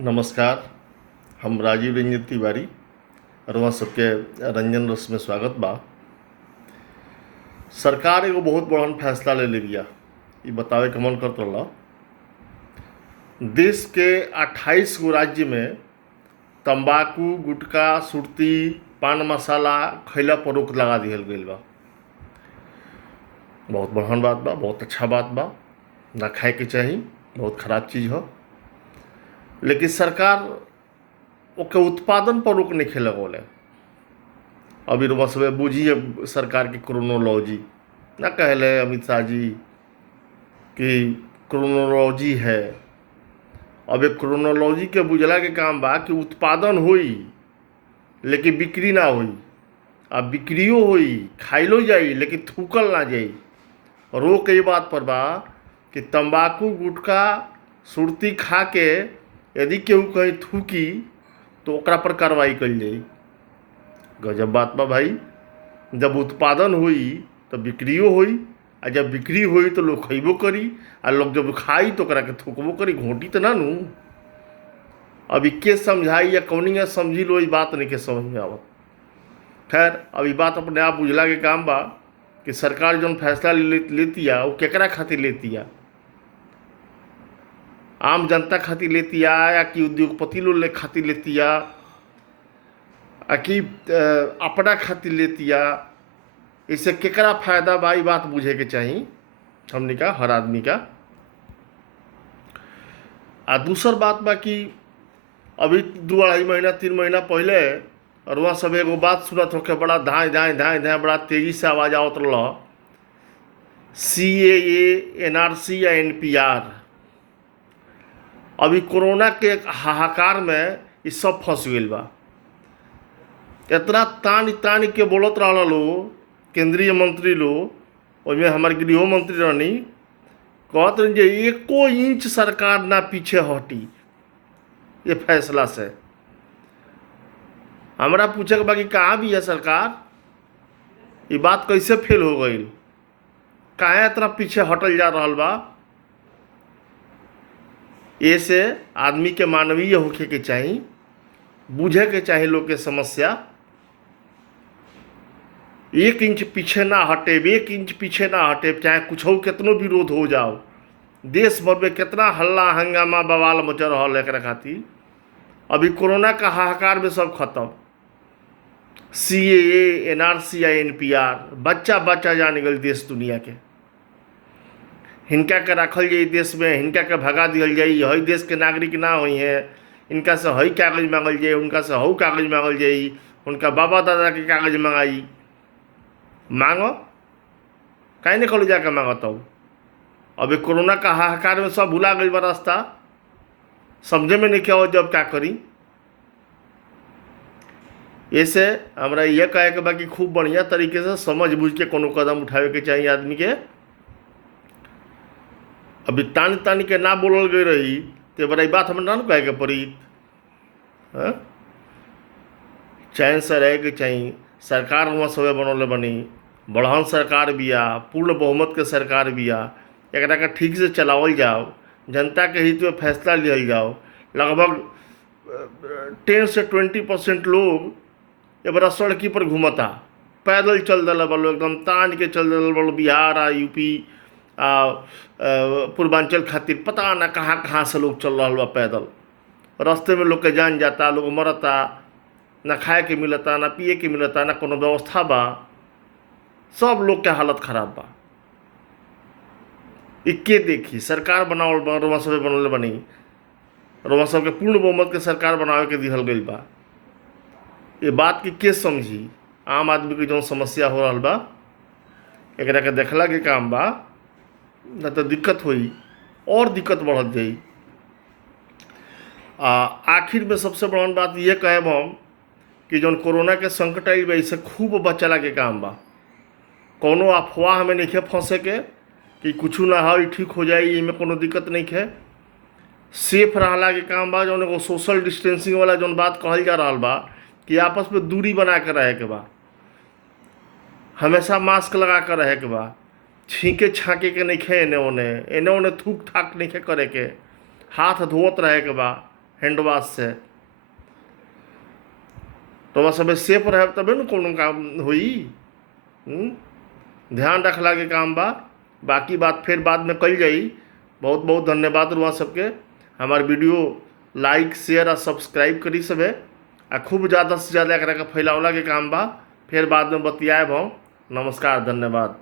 नमस्कार। हम राजीव रंजन तिवारी और वहाँ सबके रंजन रस में स्वागत बा। सरकार एगो बहुत बड़हन फैसला ले लिया। ये बतावे के मन करत रहला, देश के 28 गो राज्य में तंबाकू, गुटखा, सुरती, पान मसाला खैला पर रोक लगा दिहल गईल बा। बहुत बड़हन बात बा, बहुत अच्छा बात बा। ना खाए के चाही, बहुत खराब चीज़ हो। लेकिन सरकार ओके उत्पादन पर रोक नहीं लगौले। अभी रुआ सब बुझिए सरकार की क्रोनोलॉजी ना कहले अमित शाह जी कि क्रोनोलॉजी है। अब एक क्रोनोलॉजी के बुझला के काम बा कि उत्पादन होई लेकिन बिक्री ना होई। अब बिक्रियो होई, खाइलो जाई लेकिन थूकल ना जाई। रोक ये बात पर बा कि तंबाकू, गुटखा, सुरती खा के यदि केहू कहीं थूकी तो ओकरा पर कार्रवाई कल जाई। गजब बात बा भाई। जब उत्पादन होई तो बिक्रियो होई, आ जब बिक्री होई तो लोग खइबो करी, आ लोग जब खाई तो ओकरा के थूकबो करी। घोटी तो ना नू। अभी के समझाई या कौनिया समझी लो, ये बात नहीं के समझ में आवत। खैर, अब ये बात अपने आप बुझला के काम बा कि सरकार जौन फैसला लेतिया वो केकरा खातिर लेतिया। आम जनता खातिर लेतिया या कि उद्योगपति लोग खातिर लेतिया, कि अपना खातिर लेतिया। इससे केकरा फायदा बा, ई बात बुझे के चाही हमनी का, हर आदमी का। आ दूसर बात बा कि अभी 2-2.5 महीना 3 महीना पहले और वहाँ सब एगो बात सुनत होके बड़ा धाए धाए धाए धाए बड़ा तेजी से आवाज आवत रहा, CAA, NRC या NPR। अभी कोरोना के हाहाकार में ये सब फंस गई बा। इतना तान तान के बोलत रहा लोग, केंद्रीय मंत्री लोग, उसमें हमारे गृह मंत्री रहनी, कहत रही जे एको इंच सरकार ना पीछे हटी ये फैसला से। हमरा पूछे के बाकी कहाँ भी है सरकार, ये बात कैसे फेल हो गई, काहे इतना पीछे हटल जा रहा बा। ऐसे आदमी के मानवीय होखे के चाही, बुझे के चाही लोग के समस्या। 1 इंच पीछे ना हटे, 1 इंच पीछे ना हटे, चाहे कुछ हो, कितनो विरोध हो जाओ। देश भर में कितना हल्ला हंगामा बवाल मच रहा है एक खातिर। अभी कोरोना का हाहाकार में सब खत्म। CAA, NRC या NPR बच्चा बच्चा जान गल देश दुनिया के। हिनका के रखल जाई देश में, हिनका के भगा दिहल जाई, हई देश के नागरिक ना हुई हैं, इनका से हई कागज मांगल जाई, उनका से हऊ कागज मांगल जाई, उनका बाबा दादा के कागज मंगाई। मांगो, काहे नहीं कल जाके मांगत हो। अभी कोरोना का हाहाकार में सब भुला गई बा रास्ता, समझे में नहीं क्या हो जब क्या करी। ऐसे हमरा यह कहे के बाकी खूब बढ़िया तरीके से समझ बुझ के कोनो कदम उठावे के चाहिए आदमी के। अभी तान तान के ना बोलल गई रही तो बड़ा बात हमरा ना कहे के पड़ी। चैन से रहे के चाहिए। सरकार हुआ सबे बनौले बनी, बढ़हन सरकार बिया, पूर्ण बहुमत के सरकार बिया। एकरा के ठीक से चलावल जाओ, जनता के हित में फैसला लिया जाओ। लगभग 10 से 20% लोग ये बड़ा सड़की पर घूमता, पैदल चल दिल बलो, एकदम तान के चल दिल बलो। बिहार आ यूपी आ पूर्वांचल खातिर पता ना कहाँ कहाँ से लोग चल रहा बा पैदल। रास्ते में लोग के जान जाता, लोग मरता, ना खाए के मिलता, ना पिए के मिलता, ना कोनो व्यवस्था बा। सब लोग के हालत खराब बा। इक्के देखी सरकार बनावल बा, रोमा सब बनल बनी, रोमा सब के पूर्ण बहुमत के सरकार बनावे के दिहल गई बा। ये बात के समझी, आम आदमी के जो समस्या हो रहा बा एकरा के देखला के काम बा, न तो दिक्कत होई और दिक्कत बढ़त जाई। आखिर में सबसे बड़ा बात ये कहब हम कि जौन कोरोना के संकट आई बा, इससे खूब बचला के काम बा। कोनो अफवाह में नहीं फंसे के कि कुछ ना हो, ठीक हो जाए, इनमें कोनो दिक्कत नहीं है। सेफ रहला के काम बा। जौन एगो सोशल डिस्टेंसिंग वाला जौन बात कहल जा रहा बा कि आपस में दूरी बना के रहे के बा, हमेशा मास्क लगा कर रहे के बा, छींके छाके के नहीं खे, एने ओने थूक ठाक नहीं खे करे के, हाथ धोत रहे के बा, हैंड वाश से। तो वह सब सेफ रहे तबे न कोनो काम हुई। ध्यान रखला के काम बा। बाकी बात फिर बाद में कल जाई। बहुत बहुत धन्यवाद रुआ सबके। हमार वीडियो लाइक शेयर और सब्सक्राइब करी सबे आ खूब ज़्यादा से ज़्यादा एकरा के फैलावला के काम बा। फिर बाद में बतियाए भाव। नमस्कार, धन्यवाद।